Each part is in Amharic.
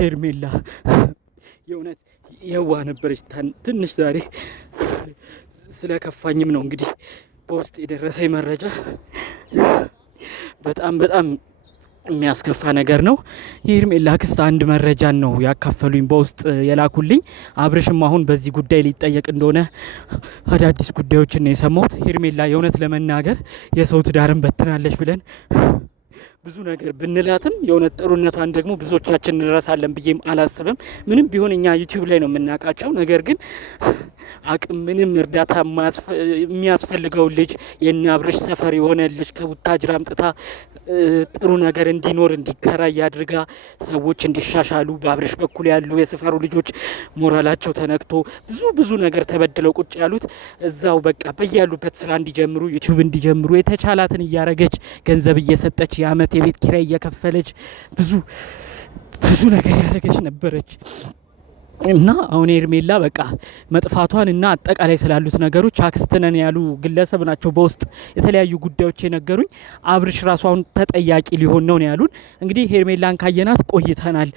ሄርሜላ የእውነት የዋህ ነበረች። ትንሽ ዛሬ ስለከፋኝም ነው እንግዲህ በውስጥ የደረሰኝ መረጃ በጣም የሚያስከፋ ነገር ነው። የሄርሜላ አክስት አንድ መረጃን ነው ያካፈሉኝ በውስጥ የላኩልኝ። አብርሽም አሁን በዚህ ጉዳይ ሊጠየቅ እንደሆነ አዳዲስ ጉዳዮችን ነው የሰማሁት። ሄርሜላ የእውነት ለመናገር የሰው ትዳርን በትናለች ብለን ብዙ ነገር ብንላትም የእውነት ጥሩነቷን ደግሞ ብዙዎቻችን እንረሳለን ብዬም አላስብም። ምንም ቢሆን እኛ ዩቲዩብ ላይ ነው የምናውቃቸው። ነገር ግን አቅም ምንም እርዳታ የሚያስፈልገው ልጅ የእነ አብርሽ ሰፈር የሆነ ልጅ ከቡታጅራ አምጥታ ጥሩ ነገር እንዲኖር እንዲከራይ አድርጋ ሰዎች እንዲሻሻሉ በአብርሽ በኩል ያሉ የሰፈሩ ልጆች ሞራላቸው ተነክቶ ብዙ ነገር ተበድለው ቁጭ ያሉት እዛው በቃ በያሉበት ስራ እንዲጀምሩ ዩቲዩብ እንዲጀምሩ የተቻላትን እያረገች ገንዘብ እየሰጠች የአመት የቤት ኪራይ እየከፈለች ብዙ ነገር ያደረገች ነበረች። እና አሁን ሄርሜላ በቃ መጥፋቷን እና አጠቃላይ ስላሉት ነገሮች አክስትነን ያሉ ግለሰብ ናቸው በውስጥ የተለያዩ ጉዳዮች የነገሩኝ። አብርሽ ራሱ አሁን ተጠያቂ ሊሆን ነው ያሉን። እንግዲህ ሄርሜላን ካየናት ቆይተናል።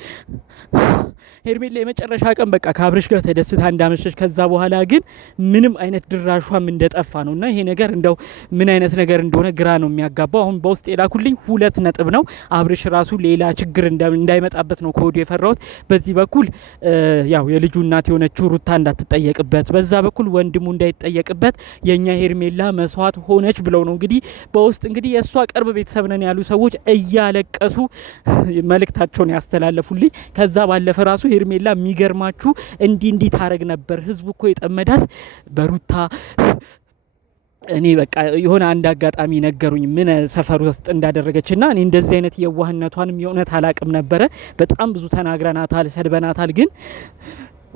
ሄርሜላ የመጨረሻ ቀን በቃ ከአብርሽ ጋር ተደስታ እንዳመሸች፣ ከዛ በኋላ ግን ምንም አይነት ድራሿም እንደጠፋ ነው። እና ይሄ ነገር እንደው ምን አይነት ነገር እንደሆነ ግራ ነው የሚያጋባው። አሁን በውስጥ የላኩልኝ 2 ነጥብ ነው። አብርሽ ራሱ ሌላ ችግር እንዳይመጣበት ነው ከወዲሁ የፈራሁት። በዚህ በኩል ያው የልጁ እናት የሆነችው ሩታ እንዳትጠየቅበት፣ በዛ በኩል ወንድሙ እንዳይጠየቅበት የኛ ሄርሜላ መስዋዕት ሆነች ብለው ነው እንግዲህ በውስጥ እንግዲህ የእሷ ቅርብ ቤተሰብ ነን ያሉ ሰዎች እያለቀሱ መልእክታቸውን ያስተላለፉልኝ። ከዛ ባለፈ ራሱ ሄርሜላ የሚገርማችሁ እንዲህ ታረግ ነበር፣ ህዝቡ እኮ የጠመዳት በሩታ እኔ በቃ የሆነ አንድ አጋጣሚ ነገሩኝ ምን ሰፈር ውስጥ እንዳደረገችና እኔ እንደዚህ አይነት የዋህነቷንም የእውነት አላቅም ነበረ። በጣም ብዙ ተናግረናታል፣ ሰድበናታል። ግን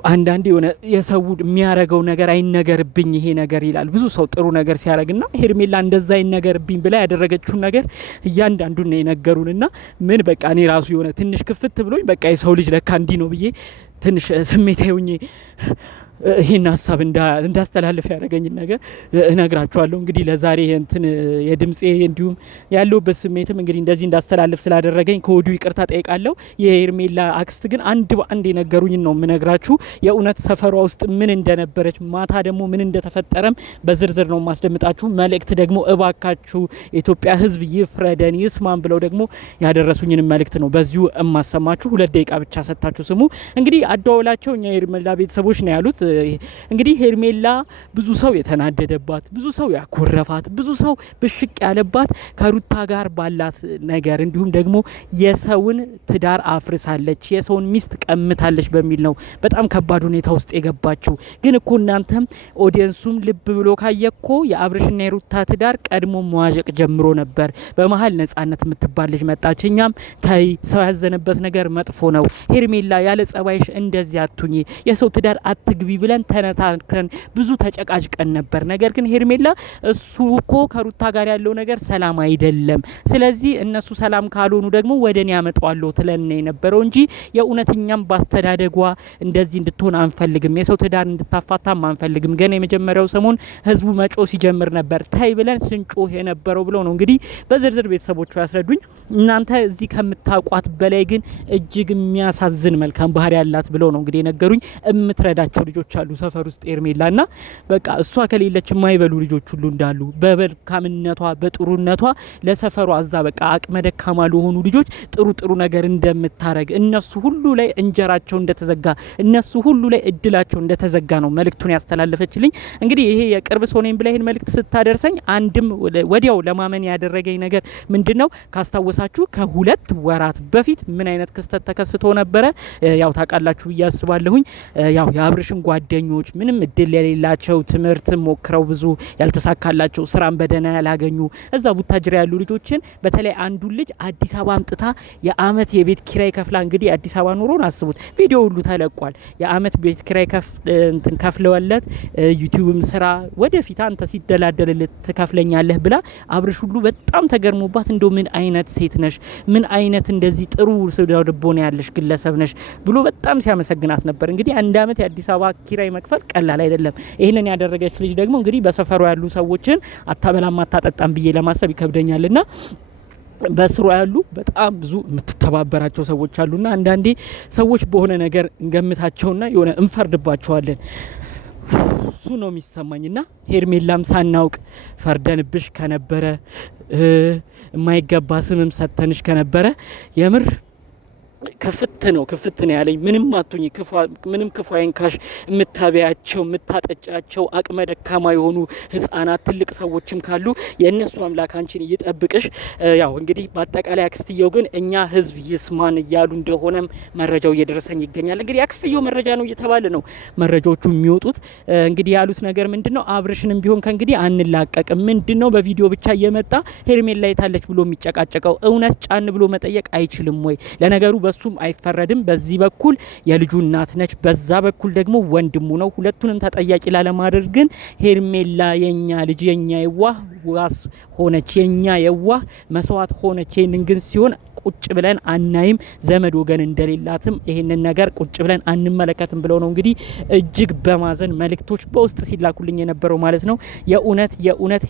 አንዳንዴ የሆነ የሰው የሚያረገው ነገር አይነገርብኝ ይሄ ነገር ይላል ብዙ ሰው ጥሩ ነገር ሲያረግና ሄርሜላ እንደዛ አይነገርብኝ ብላ ያደረገችውን ነገር እያንዳንዱን ነው የነገሩንና ምን በቃ እኔ ራሱ የሆነ ትንሽ ክፍት ብሎኝ በቃ የሰው ልጅ ለካ እንዲህ ነው ብዬ ትንሽ ስሜታዊ ሆኜ ይህን ሀሳብ እንዳስተላልፍ ያደረገኝን ነገር እነግራችኋለሁ። እንግዲህ ለዛሬ እንትን የድምፄ እንዲሁም ያለውበት ስሜትም እንግዲህ እንደዚህ እንዳስተላልፍ ስላደረገኝ ከወዲሁ ይቅርታ ጠይቃለሁ። የሄርሜላ አክስት ግን አንድ በአንድ የነገሩኝን ነው የምነግራችሁ። የእውነት ሰፈሯ ውስጥ ምን እንደነበረች ማታ ደግሞ ምን እንደተፈጠረም በዝርዝር ነው ማስደምጣችሁ። መልእክት ደግሞ እባካችሁ የኢትዮጵያ ሕዝብ ይፍረደን ይስማን ብለው ደግሞ ያደረሱኝን መልእክት ነው በዚሁ እማሰማችሁ። 2 ደቂቃ ብቻ ሰጥታችሁ ስሙ። እንግዲህ አደዋውላቸው እኛ የሄርሜላ ቤተሰቦች ነው ያሉት። እንግዲህ ሄርሜላ ብዙ ሰው የተናደደባት፣ ብዙ ሰው ያኮረፋት፣ ብዙ ሰው ብሽቅ ያለባት ከሩታ ጋር ባላት ነገር እንዲሁም ደግሞ የሰውን ትዳር አፍርሳለች፣ የሰውን ሚስት ቀምታለች በሚል ነው በጣም ከባድ ሁኔታ ውስጥ የገባችው። ግን እኮ እናንተም ኦዲየንሱም ልብ ብሎ ካየኮ የአብርሽና የሩታ ትዳር ቀድሞ መዋዠቅ ጀምሮ ነበር። በመሀል ነጻነት የምትባል ልጅ መጣች። እኛም ታይ ሰው ያዘነበት ነገር መጥፎ ነው፣ ሄርሜላ ያለ ጸባይሽ እንደዚህ አትሁኚ፣ የሰው ትዳር አትግቢ ብለን ተነታክረን ብዙ ተጨቃጭቀን ነበር። ነገር ግን ሄርሜላ እሱ እኮ ከሩታ ጋር ያለው ነገር ሰላም አይደለም፣ ስለዚህ እነሱ ሰላም ካልሆኑ ደግሞ ወደኔ ያመጣዋለሁ ትለን የነበረው እንጂ የእውነተኛም ባስተዳደጓ እንደዚህ እንድትሆን አንፈልግም፣ የሰው ትዳር እንድታፋታም አንፈልግም። ገና የመጀመሪያው ሰሞን ህዝቡ መጮ ሲጀምር ነበር ታይ ብለን ስንጮህ የነበረው ብለው ነው እንግዲህ በዝርዝር ቤተሰቦቹ ያስረዱኝ። እናንተ እዚህ ከምታውቋት በላይ ግን እጅግ የሚያሳዝን መልካም ባህሪ ያላት ብለው ነው እንግዲህ የነገሩኝ። እምትረዳቸው ልጆች አሉ ሰፈር ውስጥ ሄርሜላ እና በቃ እሷ ከሌለች የማይበሉ ልጆች ሁሉ እንዳሉ በመልካምነቷ በጥሩነቷ ለሰፈሯ እዛ በቃ አቅመ ደካማ ለሆኑ ልጆች ጥሩ ነገር እንደምታረግ፣ እነሱ ሁሉ ላይ እንጀራቸው እንደተዘጋ፣ እነሱ ሁሉ ላይ እድላቸው እንደተዘጋ ነው መልእክቱን ያስተላለፈችልኝ። እንግዲህ ይሄ የቅርብ ሰው ነኝ ብላ ይሄን መልእክት ስታደርሰኝ አንድም ወዲያው ለማመን ያደረገኝ ነገር ምንድነው ካስታወሳችሁ ከ2 ወራት በፊት ምን አይነት ክስተት ተከስቶ ነበረ? ያው ታውቃላችሁ ብዬ አስባለሁኝ። ያው የአብርሽን ጓደኞች ምንም እድል የሌላቸው ትምህርት ሞክረው ብዙ ያልተሳካላቸው ስራን በደህና ያላገኙ እዛ ቡታጅራ ያሉ ልጆችን በተለይ አንዱን ልጅ አዲስ አበባ አምጥታ የአመት የቤት ኪራይ ከፍላ እንግዲህ አዲስ አበባ ኑሮን አስቡት። ቪዲዮ ሁሉ ተለቋል። የአመት ቤት ኪራይ ከፍለወለት ዩቲዩብም ስራ ወደፊት አንተ ሲደላደልልት ትከፍለኛለህ ብላ አብርሽ ሁሉ በጣም ተገርሞባት እንደው ምን አይነት ሴት ነሽ፣ ምን አይነት እንደዚህ ጥሩ ልቦና ያለሽ ግለሰብ ነሽ ብሎ በጣም ሲያመሰግናት ነበር። እንግዲህ 1 አመት የአዲስ አበባ ኪራይ መክፈል ቀላል አይደለም። ይህንን ያደረገች ልጅ ደግሞ እንግዲህ በሰፈሩ ያሉ ሰዎችን አታበላም አታጠጣም ብዬ ለማሰብ ይከብደኛልና በስሩ ያሉ በጣም ብዙ የምትተባበራቸው ሰዎች አሉና አንዳንዴ ሰዎች በሆነ ነገር እንገምታቸውና የሆነ እንፈርድባቸዋለን። እሱ ነው የሚሰማኝና ሄርሜላም ሳናውቅ ፈርደንብሽ ከነበረ የማይገባ ስምም ሰተንሽ ከነበረ የምር ክፍት ነው ያለኝ። ምንም አትሁኝ፣ ምንም ክፉ አይንካሽ። የምታበያቸው የምታጠጫቸው አቅመ ደካማ የሆኑ ህጻናት ትልቅ ሰዎችም ካሉ የእነሱ አምላክ አንቺን ይጠብቅሽ። ያው እንግዲህ በአጠቃላይ አክስትየው ግን እኛ ህዝብ ይስማን እያሉ እንደሆነም መረጃው እየደረሰኝ ይገኛል። እንግዲህ አክስትየው መረጃ ነው እየተባለ ነው መረጃዎቹ የሚወጡት። እንግዲህ ያሉት ነገር ምንድነው? አብርሽንም ቢሆን ከእንግዲህ አንላቀቅም። ምንድነው በቪዲዮ ብቻ እየመጣ ሄርሜላ የታለች ብሎ የሚጨቃጨቀው? እውነት ጫን ብሎ መጠየቅ አይችልም ወይ? ለነገሩ በሱም አይፈረድም። በዚህ በኩል የልጁ እናት ነች፣ በዛ በኩል ደግሞ ወንድሙ ነው። ሁለቱንም ተጠያቂ ላለማድረግ ግን ሄርሜላ የኛ ልጅ የኛ የዋህ ዋስ ሆነች፣ የኛ የዋህ መስዋዕት ሆነች። ይህንን ግን ሲሆን ቁጭ ብለን አናይም፣ ዘመድ ወገን እንደሌላትም ይሄንን ነገር ቁጭ ብለን አንመለከትም ብለው ነው እንግዲህ እጅግ በማዘን መልእክቶች በውስጥ ሲላኩልኝ የነበረው ማለት ነው። የእውነት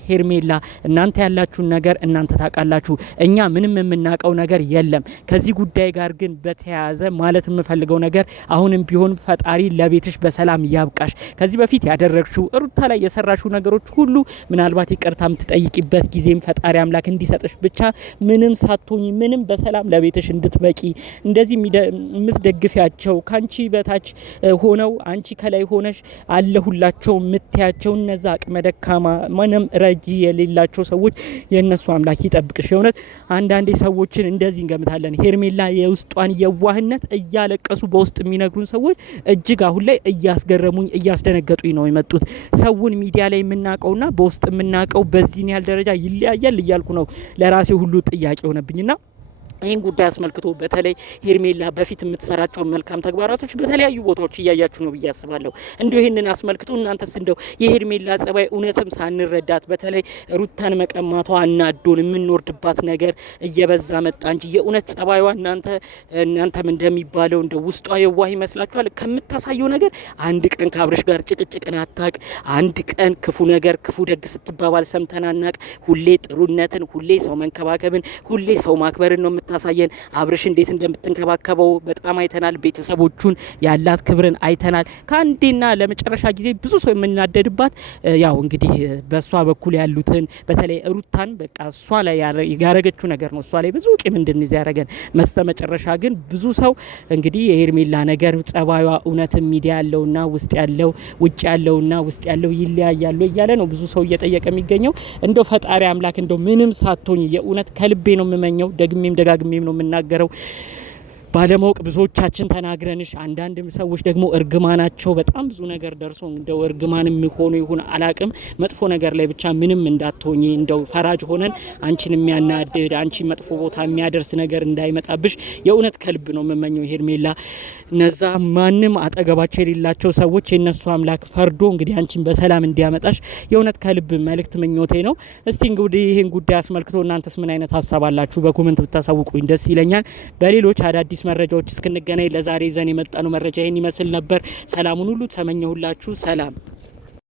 ሄርሜላ እናንተ ያላችሁን ነገር እናንተ ታውቃላችሁ፣ እኛ ምንም የምናውቀው ነገር የለም። ከዚህ ጉዳይ ጋር ግን በተያያዘ ማለት የምፈልገው ነገር አሁንም ቢሆን ፈጣሪ ለቤትሽ በሰላም ያብቃሽ። ከዚህ በፊት ያደረግሽው ሩታ ላይ የሰራሽው ነገሮች ሁሉ ምናልባት ይቅርታ የምትጠይቂበት ጊዜም ፈጣሪ አምላክ እንዲሰጥሽ ብቻ ምንም ሳትሆኚ ምንም በሰላም ለቤትሽ እንድትበቂ እንደዚህ የምትደግፊያቸው ካንቺ በታች ሆነው አንቺ ከላይ ሆነሽ አለሁላቸው የምትያቸው እነዛ አቅመ ደካማ ምንም ረጂ የሌላቸው ሰዎች የነሱ አምላክ ይጠብቅሽ። የእውነት አንዳንዴ ሰዎችን እንደዚህ እንገምታለን። ሄርሜላ የውስጧን የዋህነት እያለቀሱ በውስጥ የሚነግሩን ሰዎች እጅግ አሁን ላይ እያስገረሙኝ እያስደነገጡኝ ነው የመጡት። ሰውን ሚዲያ ላይ የምናውቀውና በውስጥ የምናውቀው በዚህን ያህል ደረጃ ይለያያል እያልኩ ነው ለራሴ ሁሉ ጥያቄ ሆነብኝና ይህን ጉዳይ አስመልክቶ በተለይ ሄርሜላ በፊት የምትሰራቸውን መልካም ተግባራቶች በተለያዩ ቦታዎች እያያችሁ ነው ብዬ አስባለሁ። እንዲሁ ይህንን አስመልክቶ እናንተስ እንደው የሄርሜላ ጸባይ እውነትም ሳንረዳት በተለይ ሩታን መቀማቷ አናዶን የምንወርድባት ነገር እየበዛ መጣ እንጂ የእውነት ጸባይዋ እናንተም እንደሚባለው እንደ ውስጧ የዋህ ይመስላችኋል? ከምታሳየው ነገር አንድ ቀን ከአብርሽ ጋር ጭቅጭቅን አታቅ፣ አንድ ቀን ክፉ ነገር ክፉ ደግ ስትባባል ሰምተን አናቅ። ሁሌ ጥሩነትን፣ ሁሌ ሰው መንከባከብን፣ ሁሌ ሰው ማክበርን ነው ታሳየን። አብርሽ እንዴት እንደምትንከባከበው በጣም አይተናል። ቤተሰቦቹን ያላት ክብርን አይተናል። ከአንዴና ለመጨረሻ ጊዜ ብዙ ሰው የምናደድባት ያው እንግዲህ በሷ በኩል ያሉትን በተለይ ሩታን በቃ እሷ ላይ ያረገችው ነገር ነው። እሷ ላይ ብዙ ቂም እንድንይዝ ያረገን። መጨረሻ ግን ብዙ ሰው እንግዲህ የሄርሜላ ነገር ጸባዩዋ እውነትም ሚዲያ ያለውና ውስጥ ያለው ውጭ ያለውና ውስጥ ያለው ይለያያሉ እያለ ነው ብዙ ሰው እየጠየቀ የሚገኘው። እንደው ፈጣሪ አምላክ እንደው ምንም ሳትሆኝ የእውነት ከልቤ ነው የምመኘው። ደግሜም ነው የምናገረው። ባለማወቅ ብዙዎቻችን ተናግረንሽ፣ አንዳንድ ሰዎች ደግሞ እርግማናቸው በጣም ብዙ ነገር ደርሶ እንደው እርግማን የሚሆኑ ይሁን አላቅም መጥፎ ነገር ላይ ብቻ ምንም እንዳትሆኚ እንደው ፈራጅ ሆነን አንቺን የሚያናድድ አንቺ መጥፎ ቦታ የሚያደርስ ነገር እንዳይመጣብሽ የእውነት ከልብ ነው የምመኘው። ሄርሜላ እነዛ ማንም አጠገባቸው የሌላቸው ሰዎች የነሱ አምላክ ፈርዶ እንግዲህ አንቺን በሰላም እንዲያመጣሽ የእውነት ከልብ መልእክት ምኞቴ ነው። እስቲ እንግዲህ ይሄን ጉዳይ አስመልክቶ እናንተስ ምን አይነት ሀሳብ አላችሁ? በኮሜንት ብታሳውቁኝ ደስ ይለኛል። በሌሎች አዳዲስ መረጃዎች እስክንገናኝ ለዛሬ ይዘን የመጣነው መረጃ ይሄን ይመስል ነበር። ሰላሙን ሁሉ ተመኘሁላችሁ። ሰላም